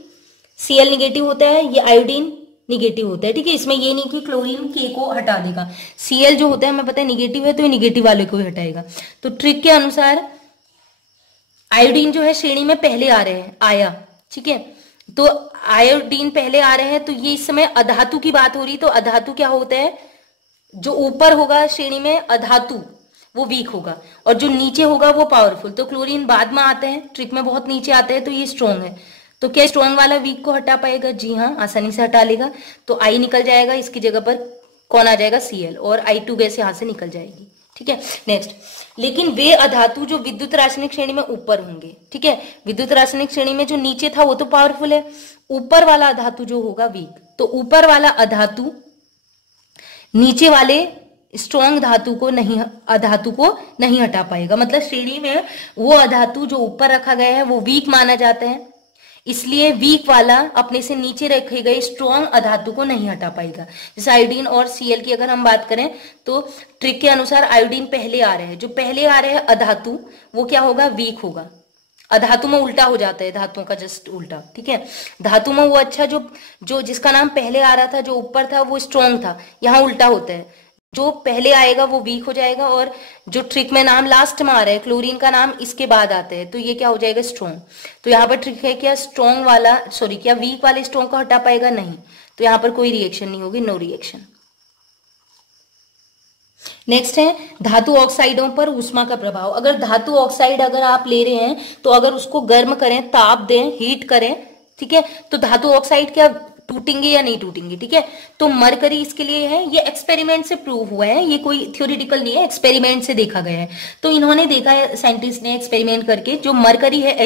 Cl निगेटिव होता है, ये आयोडीन निगेटिव होता है। ठीक है, इसमें ये नहीं कि क्लोरीन K को हटा देगा, Cl जो होता है हमें पता है निगेटिव है, तो ये निगेटिव वाले को ही हटाएगा। तो ट्रिक के अनुसार आयोडीन जो है श्रेणी में पहले आ रहे हैं, आया, ठीक है, तो आयोडीन पहले आ रहे हैं, तो ये इस समय अधातु की बात हो रही। तो अधातु क्या होता है, जो ऊपर होगा श्रेणी में अधातु वो वीक होगा, और जो नीचे होगा वो पावरफुल। तो क्लोरीन बाद में आते हैं, ट्रिक में बहुत नीचे आते हैं, तो ये स्ट्रॉन्ग है। तो क्या स्ट्रॉन्ग वाला वीक को हटा पाएगा? जी हाँ, आसानी से हटा लेगा। तो आई निकल जाएगा, इसकी जगह पर कौन आ जाएगा? Cl, और I2 गैस यहां से निकल जाएगी। ठीक है, नेक्स्ट, लेकिन वे अधातु जो विद्युत रासायनिक श्रेणी में ऊपर होंगे, ठीक है, विद्युत रासायनिक श्रेणी में जो नीचे था वो तो पावरफुल है, ऊपर वाला अधातु जो होगा वीक, तो ऊपर वाला अधातु नीचे वाले स्ट्रॉन्ग अधातु को नहीं हटा पाएगा। मतलब श्रेणी में वो अधातु जो ऊपर रखा गया है वो वीक माना जाता है, इसलिए वीक वाला अपने से नीचे रखे गए स्ट्रॉन्ग अधातु को नहीं हटा पाएगा। जैसे आयोडीन और Cl की अगर हम बात करें तो ट्रिक के अनुसार आयोडीन पहले आ रहा है, जो पहले आ रहा है अधातु वो क्या होगा? वीक होगा। अधातु में उल्टा हो जाता है, धातुओं का जस्ट उल्टा। ठीक है, धातु में वो अच्छा जो जिसका नाम पहले आ रहा था, जो ऊपर था वो स्ट्रॉन्ग था, यहाँ उल्टा होता है, जो पहले आएगा वो वीक हो जाएगा, और जो ट्रिक में नाम लास्ट में आ रहा है, क्लोरीन का नाम इसके बाद आता है, तो ये क्या हो जाएगा? स्ट्रॉन्ग। तो यहाँ पर ट्रिक है, क्या स्ट्रॉन्ग वाला क्या वीक वाले स्ट्रॉन्ग को हटा पाएगा? नहीं। तो यहाँ पर कोई रिएक्शन नहीं होगी, नो रिएक्शन। नेक्स्ट है धातु ऑक्साइडों पर ऊष्मा का प्रभाव। अगर धातु ऑक्साइड अगर आप ले रहे हैं तो अगर उसको गर्म करें, ताप दें, हीट करें, ठीक है, तो धातु ऑक्साइड क्या टूटेंगे या नहीं टूटेंगे? ठीक है, तो मरकरी इसके लिए है, ये एक्सपेरिमेंट से प्रूव हुआ है, ये कोई थ्योरेटिकल नहीं है, एक्सपेरिमेंट से देखा गया है। तो इन्होंने देखा है, साइंटिस्ट ने एक्सपेरिमेंट करके, जो मरकरी है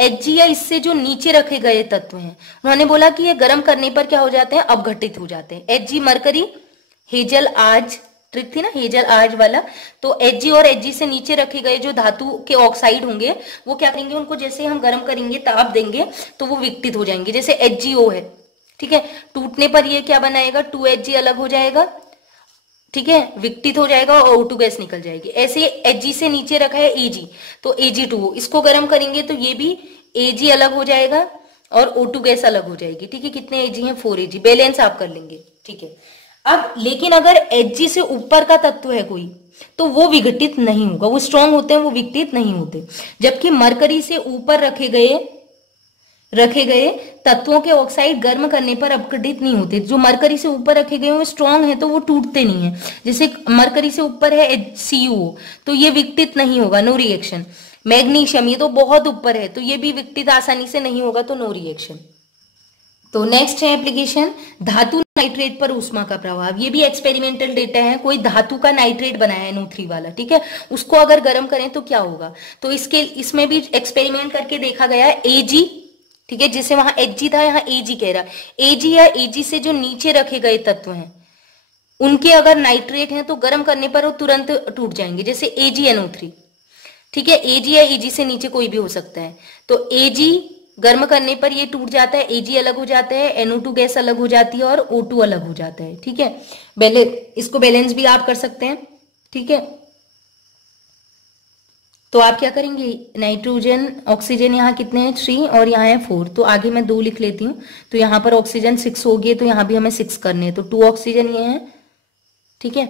Hg या इससे जो नीचे रखे गए तत्व हैं, उन्होंने बोला कि ये गर्म करने पर क्या हो जाते हैं? अपघटित हो जाते हैं। Hg मरकरी, हेजल आज ट्रिक थी ना, हेजल आज वाला, तो Hg और Hg से नीचे रखे गए जो धातु के ऑक्साइड होंगे वो क्या करेंगे? उनको जैसे हम गर्म करेंगे, ताप देंगे, तो वो विघटित हो जाएंगे। जैसे HgO है, ठीक है, टूटने पर ये क्या बनाएगा? 2Hg अलग हो जाएगा, ठीक है, विघटित हो जाएगा और O2 गैस निकल जाएगी। ऐसे Hg से नीचे रखा है Ag, तो Ag2O, इसको गर्म करेंगे तो ये भी Ag अलग हो जाएगा और O2 गैस अलग हो जाएगी। ठीक है, कितने Ag हैं? 4 Ag, बैलेंस आप कर लेंगे। ठीक है, अब लेकिन अगर Hg से ऊपर का तत्व है कोई, तो वो विघटित नहीं होगा, वो स्ट्रॉन्ग होते हैं, वो विघटित नहीं होते। जबकि मरकरी से ऊपर रखे गए तत्वों के ऑक्साइड गर्म करने पर अपघटित नहीं होते। जो मरकरी से ऊपर रखे गए वो स्ट्रॉन्ग है तो वो टूटते नहीं है। जैसे मरकरी से ऊपर है HCuO, तो ये विघटित नहीं होगा, नो रिएक्शन। मैग्नीशियम, ये तो बहुत ऊपर है, तो ये भी विघटित आसानी से नहीं होगा, तो नो रिएक्शन। तो नेक्स्ट है एप्लीकेशन, धातु नाइट्रेट पर ऊष्मा का प्रभाव। ये भी एक्सपेरिमेंटल डेटा है, कोई धातु का नाइट्रेट बनाया है NO3 वाला, ठीक है, उसको अगर गर्म करें तो क्या होगा? तो इसमें भी एक्सपेरिमेंट करके देखा गया है Ag, ठीक है, जिसे वहां Hg था यहाँ Ag कह रहा। Ag या Ag से जो नीचे रखे गए तत्व हैं उनके अगर नाइट्रेट हैं तो गर्म करने पर वो तुरंत टूट जाएंगे, जैसे AgNO3, ठीक है, Ag या Ag से नीचे कोई भी हो सकता है। तो Ag गर्म करने पर ये टूट जाता है, Ag अलग हो जाता है, NO2 गैस अलग हो जाती है और O2 अलग हो जाता है। ठीक है, इसको बैलेंस भी आप कर सकते हैं। ठीक है, तो आप क्या करेंगे? नाइट्रोजन ऑक्सीजन यहाँ कितने हैं? 3 और यहाँ है 4, तो आगे मैं 2 लिख लेती हूँ। तो यहाँ पर ऑक्सीजन 6 हो गए, तो यहाँ भी हमें 6 करने हैं, तो 2 ऑक्सीजन ये है। ठीक है,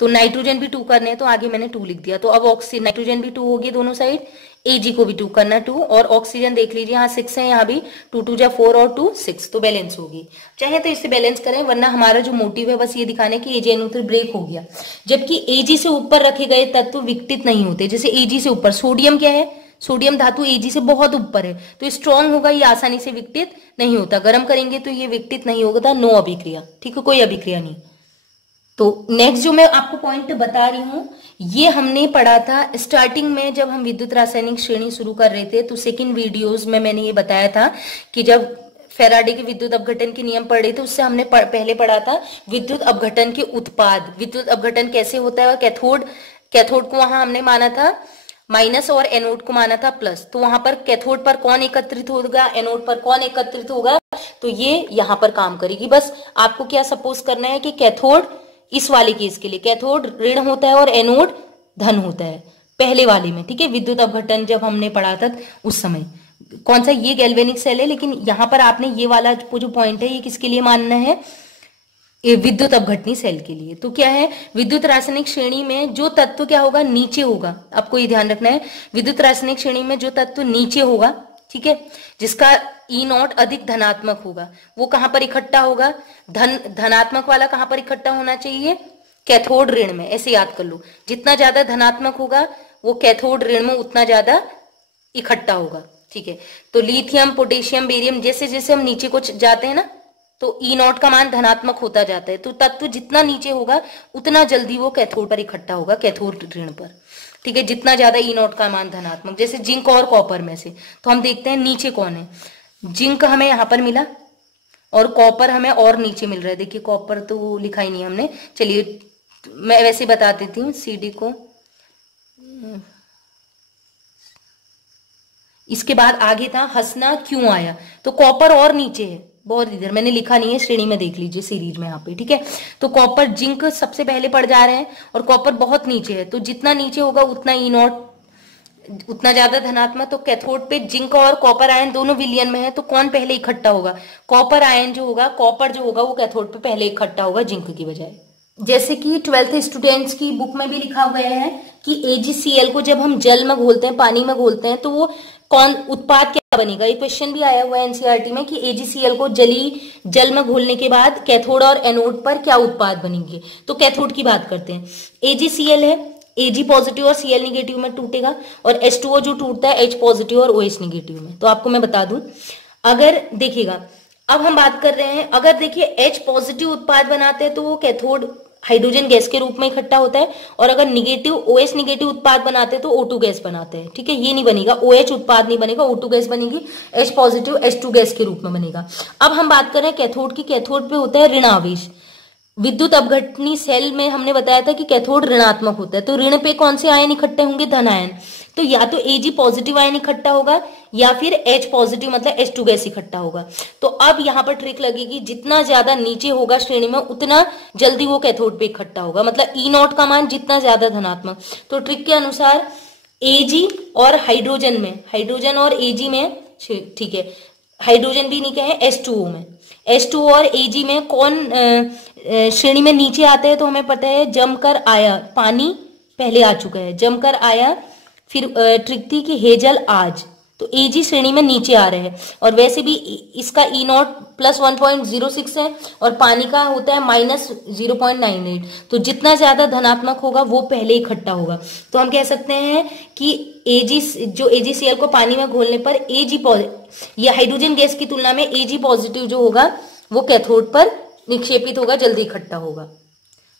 तो नाइट्रोजन भी 2 करने हैं, तो आगे मैंने 2 लिख दिया। तो अब नाइट्रोजन भी 2 हो गए दोनों साइड, Ag को भी 2 करना, 2, और ऑक्सीजन देख लीजिए यहाँ 6 है, यहाँ भी 2 2 जा 4 और 2 6, तो बैलेंस होगी। चाहे तो इससे बैलेंस करें, वरना हमारा जो मोटिव है बस ये दिखाने की AgNO3 ब्रेक हो गया। जबकि Ag से ऊपर रखे गए तत्व विघटित नहीं होते। जैसे Ag से ऊपर सोडियम क्या है? सोडियम धातु Ag से बहुत ऊपर है, तो स्ट्रॉन्ग होगा, ये आसानी से विघटित नहीं होता। गर्म करेंगे तो ये विघटित नहीं होगा, नो अभिक्रिया। ठीक है, कोई अभिक्रिया नहीं। तो नेक्स्ट जो मैं आपको पॉइंट बता रही हूं, ये हमने पढ़ा था स्टार्टिंग में जब हम विद्युत रासायनिक श्रेणी शुरू कर रहे थे, तो सेकंड वीडियोस में मैंने ये बताया था कि जब फैराडे के विद्युत अपघटन के नियम पढ़े थे, उससे हमने पहले पढ़ा था विद्युत अपघटन के उत्पाद, विद्युत अपघटन कैसे होता है। और कैथोड को वहां हमने माना था माइनस और एनोड को माना था प्लस। तो वहां पर कैथोड पर कौन एकत्रित होगा, एनोड पर कौन एकत्रित होगा, तो ये यहां पर काम करेगी। बस आपको क्या सपोज करना है कि कैथोड, इस वाले केस के लिए कैथोड ऋण होता है और एनोड धन होता है पहले वाले में। ठीक है, विद्युत अपघटन जब हमने पढ़ा था उस समय, कौन सा, ये गैल्वेनिक सेल है, लेकिन यहां पर आपने ये वाला जो पॉइंट है ये किसके लिए मानना है? ये विद्युत अपघटनी सेल के लिए। तो क्या है, विद्युत रासायनिक श्रेणी में जो तत्व क्या होगा? नीचे होगा। आपको ये ध्यान रखना है, विद्युत रासायनिक श्रेणी में जो तत्व नीचे होगा, ठीक है, जिसका E0 अधिक धनात्मक होगा, वो कहां पर इकट्ठा होगा? धनात्मक वाला कहां पर इकट्ठा होना चाहिए? कैथोड ऋण में। ऐसे याद कर लो, जितना ज्यादा धनात्मक होगा वो कैथोड ऋण में उतना ज्यादा इकट्ठा होगा। ठीक है। तो लिथियम, पोटेशियम, बेरियम, जैसे जैसे हम नीचे को जाते हैं ना, तो ई नॉट का मान धनात्मक होता जाता है। तो तत्व जितना नीचे होगा उतना जल्दी वो कैथोड पर इकट्ठा होगा, कैथोड ऋण पर, ठीक है, जितना ज्यादा ई नॉट का मान धनात्मक। जैसे जिंक और कॉपर में से, तो हम देखते हैं नीचे कौन है। जिंक हमें यहां पर मिला और कॉपर हमें और नीचे मिल रहा है। देखिए कॉपर तो लिखा ही नहीं हमने, चलिए मैं वैसे बता देती हूँ CD को। इसके बाद आगे था हंसना क्यों आया, तो कॉपर और नीचे है बहुत, इधर मैंने लिखा नहीं है, श्रेणी में देख लीजिए सीरीज में यहाँ पे, ठीक है। तो कॉपर, जिंक सबसे पहले पड़ जा रहे हैं और कॉपर बहुत नीचे है। तो जितना नीचे होगा उतना ई नॉट, उतना ज्यादा धनात्मक। तो कैथोड पे जिंक और कॉपर आयन दोनों विलयन में है, तो कौन पहले इकट्ठा होगा? कॉपर आयन जो होगा, कॉपर जो होगा वो कैथोड पे पहले इकट्ठा होगा जिंक की बजाय। जैसे कि 12th स्टूडेंट्स की बुक में भी लिखा हुआ है कि AgCl को जब हम जल में घोलते हैं, पानी में घोलते हैं, तो वो कौन उत्पाद क्या बनेगा? ये क्वेश्चन भी आया हुआ है NCERT में कि AgCl को जल में घोलने के बाद कैथोड और एनोड पर क्या उत्पाद बनेंगे। तो कैथोड की बात करते हैं। AgCl है, Ag पॉजिटिव और Cl निगेटिव में टूटेगा, और H2O जो टूटता है H पॉजिटिव और OH निगेटिव में। तो आपको मैं बता दूं, अगर देखिएगा, अब हम बात कर रहे हैं, अगर देखिए H पॉजिटिव उत्पाद बनाते हैं तो वो कैथोड हाइड्रोजन गैस के रूप में इकट्ठा होता है, और अगर निगेटिव OH निगेटिव उत्पाद बनाते हैं तो O2 गैस बनाते हैं, ठीक है। ये नहीं बनेगा, OH उत्पाद नहीं बनेगा, O2 गैस बनेगी, H पॉजिटिव H2 गैस के रूप में बनेगा। अब हम बात कर रहे हैं कैथोड की। कैथोड पे होता है ऋण आवेश। विद्युत अपघटनी सेल में हमने बताया था कि कैथोड ऋणात्मक होता है, तो ऋण पे कौन से आयन इकट्ठे होंगे? धन आयन। तो या तो Ag पॉजिटिव आयन इकट्ठा होगा या फिर H पॉजिटिव मतलब H2 गैस इकट्ठा होगा। तो अब यहाँ पर ट्रिक लगेगी, जितना ज्यादा नीचे होगा श्रेणी में उतना जल्दी वो कैथोड पे इकट्ठा होगा, मतलब ई नॉट का मान जितना ज्यादा धनात्मक। तो ट्रिक के अनुसार Ag और हाइड्रोजन में, हाइड्रोजन और Ag में, ठीक है, हाइड्रोजन भी नहीं कहे, H2O में, H2O और Ag में कौन श्रेणी में नीचे आते हैं? तो हमें पता है जमकर आया, पानी पहले आ चुका है, जमकर आया, फिर ट्रिक थी कि हेजल आज, तो Ag श्रेणी में नीचे आ रहे हैं। और वैसे भी इसका ई नॉट प्लस 1.06 है और पानी का होता है माइनस 0.98। तो जितना ज्यादा धनात्मक होगा वो पहले इकट्ठा होगा। तो हम कह सकते हैं कि AgCl को पानी में घोलने पर या हाइड्रोजन गैस की तुलना में Ag पॉजिटिव जो होगा वो कैथोड पर निक्षेपित होगा, जल्दी इकट्ठा होगा।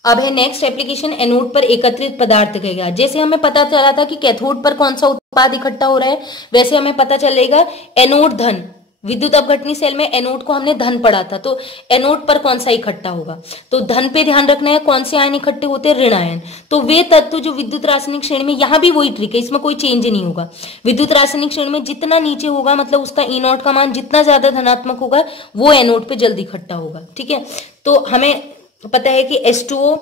अब है नेक्स्ट एप्लीकेशन, एनोड पर एकत्रित पदार्थ कहेगा। जैसे हमें पता चला था कि कैथोड पर कौन सा उत्पाद इकट्ठा हो रहा है, वैसे हमें पता चलेगा एनोड धन। विद्युत अपघटनी सेल में एनोड को हमने धन पढ़ा था, तो एनोड पर कौन सा इकट्ठा होगा? तो धन पे ध्यान रखना है, कौन से आयन इकट्ठे होते हैं? ऋण आयन। तो वे तत्व जो विद्युत रासायनिक श्रेणी में, यहाँ भी वही ट्रिक है, इसमें कोई चेंज नहीं होगा। विद्युत रासायनिक श्रेणी में जितना नीचे होगा मतलब उसका ई नॉट का मान जितना ज्यादा धनात्मक होगा वो एनोड पे जल्दी इकट्ठा होगा, ठीक है। तो हमें पता है कि H2O,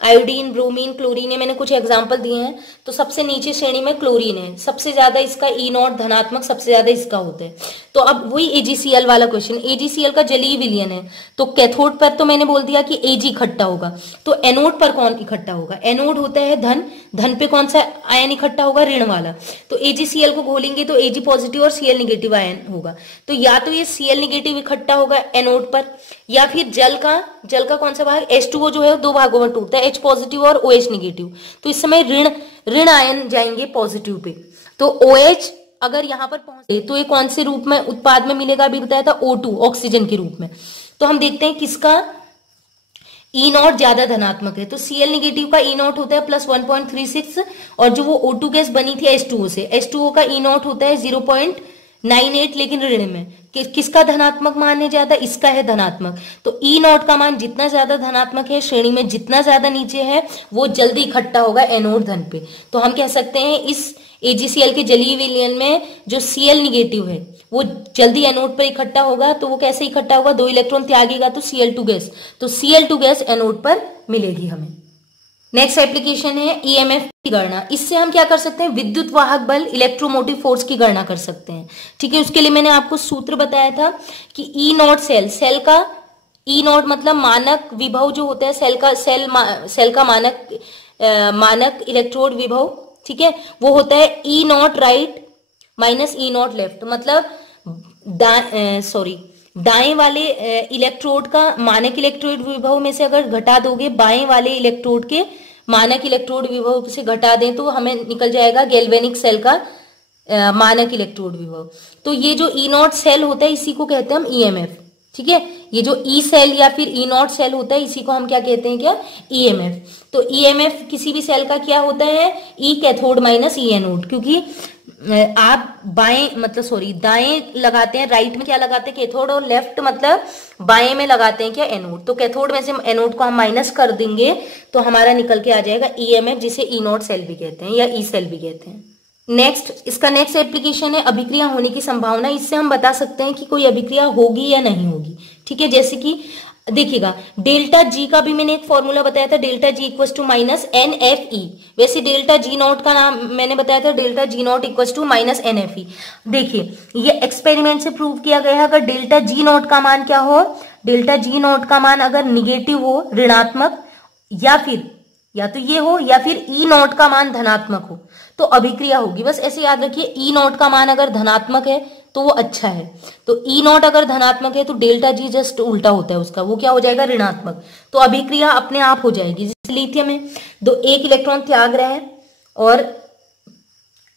आयोडीन, ब्रोमीन, क्लोरीन, है मैंने कुछ एग्जांपल दिए हैं। तो सबसे नीचे श्रेणी में क्लोरीन है, सबसे ज्यादा इसका ई नॉट धनात्मक सबसे ज्यादा इसका होता है। तो अब वही AgCl वाला क्वेश्चन, AgCl का जलीय विलयन है, तो कैथोड पर तो मैंने बोल दिया कि Ag इकट्ठा होगा, तो एनोड पर कौन इकट्ठा होगा? एनोड होता है धन, धन पे कौन सा आयन इकट्ठा होगा? ऋण वाला। तो AgCl को घोलेंगे तो Ag पॉजिटिव और Cl निगेटिव आयन होगा, तो या तो ये Cl निगेटिव इकट्ठा होगा एनोड पर, या फिर जल का कौन सा भाग? H2O जो है दो भागों में टूटता है, H पॉजिटिव और OH निगेटिव। तो इस समय ऋण आयन जाएंगे पॉजिटिव पे, तो OH अगर यहाँ पर पहुंचे तो ये कौन से रूप में उत्पाद में मिलेगा? अभी बताया था O2, ऑक्सीजन के रूप में। तो हम देखते हैं किसका ई नॉट ज्यादा धनात्मक है। तो Cl निगेटिव का ई नॉट होता है प्लस 1.36, और जो वो O2 गैस बनी थी H2O से, H2O का ई नॉट होता है 0.98, लेकिन ऋण में किसका धनात्मक मान है ज्यादा? इसका है धनात्मक। तो ई नॉट का मान जितना ज्यादा धनात्मक है श्रेणी में, जितना ज्यादा नीचे है वो जल्दी इकट्ठा होगा एनोड धन पे। तो हम कह सकते हैं इस AgCl के जलीय विलयन में जो Cl निगेटिव है वो जल्दी एनोड पर इकट्ठा होगा। तो वो कैसे इकट्ठा होगा? 2 इलेक्ट्रॉन त्यागेगा तो Cl2 गैस, तो Cl2 गैस एनोड पर मिलेगी हमें। नेक्स्ट एप्लीकेशन है EMF की गणना। इससे हम क्या कर सकते हैं? विद्युत वाहक बल, इलेक्ट्रोमोटिव फोर्स की गणना कर सकते हैं, ठीक है। उसके लिए मैंने आपको सूत्र बताया था कि ई नॉट सेल का ई नॉट मतलब मानक विभव जो होता है सेल का मानक इलेक्ट्रोड विभव, ठीक है, वो होता है E naught right minus E naught left. मतलब दाएं वाले इलेक्ट्रोड का मानक इलेक्ट्रोड विभव में से अगर घटा दोगे, बाएं वाले इलेक्ट्रोड के मानक इलेक्ट्रोड विभव से घटा दें तो हमें निकल जाएगा गैल्वेनिक सेल का मानक इलेक्ट्रोड विभव। तो ये जो ई नॉट सेल होता है इसी को कहते हैं हम ईएमएफ, ठीक है। ये जो ई सेल या फिर ई नॉट सेल होता है इसी को हम क्या कहते हैं, क्या, ईएमएफ। तो ईएमएफ किसी भी सेल का क्या होता है, ई कैथोड माइनस ई एनोड, क्योंकि आप दाएं लगाते हैं, राइट में क्या लगाते हैं, कैथोड, और लेफ्ट मतलब बाएं में लगाते हैं क्या, एनोड। तो कैथोड में से एनोड को हम माइनस कर देंगे तो हमारा निकल के आ जाएगा ईएमएफ, जिसे ई नॉट सेल भी कहते हैं या ई सेल भी कहते हैं। इसका नेक्स्ट एप्लीकेशन है अभिक्रिया होने की संभावना। इससे हम बता सकते हैं कि कोई अभिक्रिया होगी या नहीं होगी, ठीक है। जैसे कि देखिएगा, डेल्टा जी का भी मैंने एक फॉर्मूला बताया था, delta G equal to minus N F E. वैसे डेल्टा जी नॉट का नाम मैंने बताया था, delta G naught equal to minus N F E. देखिए ये एक्सपेरिमेंट से प्रूव किया गया है, अगर डेल्टा जी नॉट का मान क्या हो, डेल्टा जी नॉट का मान अगर निगेटिव हो, ऋणात्मक, या तो ये हो, या फिर ई नॉट का मान धनात्मक हो, तो अभिक्रिया होगी। बस ऐसे याद रखिए, ई नॉट का मान अगर धनात्मक है तो वो अच्छा है, तो ई नॉट अगर धनात्मक है तो डेल्टा जी जस्ट उल्टा होता है उसका, वो क्या हो जाएगा, ऋणात्मक। तो अभिक्रिया अपने आप हो जाएगी। जैसे लिथियम में एक इलेक्ट्रॉन त्याग रहे हैं और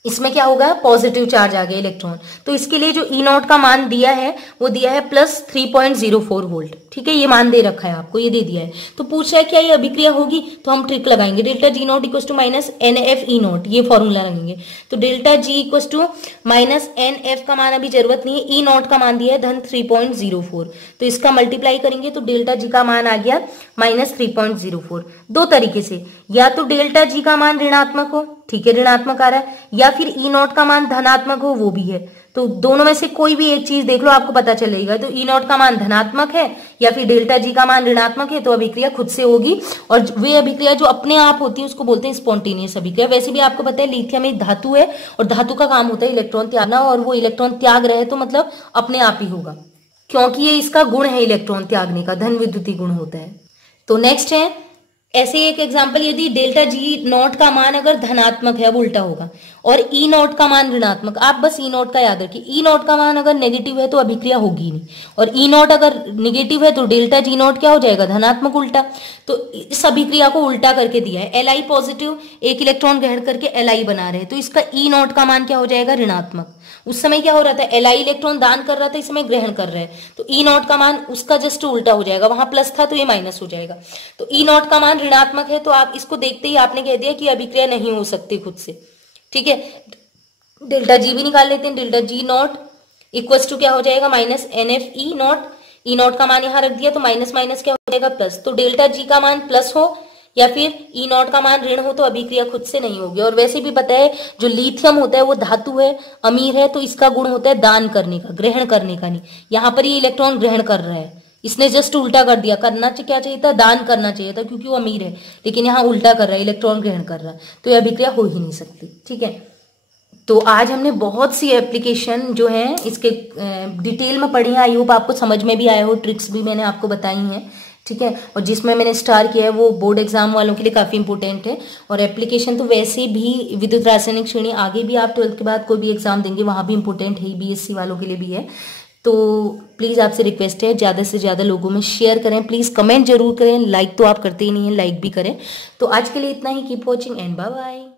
इसमें क्या होगा, पॉजिटिव चार्ज आ गया इलेक्ट्रॉन, तो इसके लिए जो ई नॉट का मान दिया है वो दिया है प्लस 3.04 वोल्ट, ठीक है। ये मान दे रखा है आपको, ये दे दिया है। तो पूछ रहा है क्या ये अभिक्रिया होगी, तो हम ट्रिक लगाएंगे, delta G naught equal to minus N F E naught, ये फॉर्मूला लगेंगे। तो delta G equal to minus N F का मान अभी जरूरत नहीं है, ई नॉट का मान दिया है धन 3.04, तो इसका मल्टीप्लाई करेंगे तो डेल्टा जी का मान आ गया माइनस 3.04। दो तरीके से, या तो डेल्टा जी का मान ऋणात्मक हो, ठीक है, ऋणात्मक आ रहा है, या फिर ई नॉट का मान धनात्मक हो, वो भी है। तो दोनों में से कोई भी एक चीज देख लो, आपको पता चलेगा। तो ई नॉट का मान धनात्मक है या फिर डेल्टा जी का मान ऋणात्मक है, तो अभिक्रिया खुद से होगी। और वे अभिक्रिया जो अपने आप होती है उसको बोलते हैं स्पॉन्टेनियस अभिक्रिया। वैसे भी आपको पता है लिथियम एक धातु है और धातु का काम होता है इलेक्ट्रॉन त्यागना, और वो इलेक्ट्रॉन त्याग रहे तो मतलब अपने आप ही होगा, क्योंकि ये इसका गुण है इलेक्ट्रॉन त्यागने का, धन विद्युती गुण होता है। तो नेक्स्ट है ऐसे एक एग्जाम्पल, यदि डेल्टा जी नॉट का मान अगर धनात्मक है, अब उल्टा होगा, और ई नॉट का मान ऋणात्मक, आप बस ई नॉट का याद रखिए। ई नॉट का मान अगर नेगेटिव है तो अभिक्रिया होगी नहीं, और ई नॉट अगर नेगेटिव है तो डेल्टा जी नॉट क्या हो जाएगा, धनात्मक उल्टा। तो इस अभिक्रिया को उल्टा करके दिया है, एल आई पॉजिटिव एक इलेक्ट्रॉन ग्रहण करके एल आई बना रहे हैं, तो इसका ई नॉट का मान क्या हो जाएगा, ऋणात्मक। उस समय क्या हो रहा था, एल आई इलेक्ट्रॉन दान कर रहा था, इस समय ग्रहण कर रहा है, तो ई नॉट का मान उसका जस्ट उल्टा हो जाएगा, वहां प्लस था तो ये माइनस हो जाएगा। तो ई नॉट का मान ऋणात्मक है, तो आप इसको देखते ही आपने कह दिया कि अभिक्रिया नहीं हो सकती खुद से, ठीक है। डेल्टा जी भी निकाल लेते हैं, delta G naught equals to क्या हो जाएगा, minus N F E naught. E naught का मान यहां रख दिया तो माइनस माइनस क्या हो जाएगा, प्लस। तो डेल्टा जी का मान प्लस हो या फिर ई नॉट का मान ऋण हो तो अभिक्रिया खुद से नहीं होगी। और वैसे भी पता है जो लिथियम होता है वो धातु है, अमीर है, तो इसका गुण होता है दान करने का, ग्रहण करने का नहीं। यहाँ पर ये इलेक्ट्रॉन ग्रहण कर रहा है, इसने जस्ट उल्टा कर दिया, करना क्या चाहिए था, दान करना चाहिए था, क्योंकि वो अमीर है, लेकिन यहाँ उल्टा कर रहा है, इलेक्ट्रॉन ग्रहण कर रहा है, तो ये अभिक्रिया हो ही नहीं सकती, ठीक है। तो आज हमने बहुत सी एप्लीकेशन जो है इसके डिटेल में पढ़ी है, आई होप आपको समझ में भी आया हो, ट्रिक्स भी मैंने आपको बताई हैं, ठीक है। और जिसमें मैंने स्टार किया है वो बोर्ड एग्जाम वालों के लिए काफी इंपॉर्टेंट है। और एप्लीकेशन तो वैसे भी विद्युत रासायनिक श्रेणी आगे भी आप 12th के बाद कोई भी एग्जाम देंगे वहां भी इंपॉर्टेंट है, बीएससी वालों के लिए भी है। तो प्लीज आपसे रिक्वेस्ट है ज्यादा से ज्यादा लोगों में शेयर करें, प्लीज कमेंट जरूर करें, लाइक तो आप करते ही नहीं है, लाइक भी करें। तो आज के लिए इतना ही, keep watching and bye bye.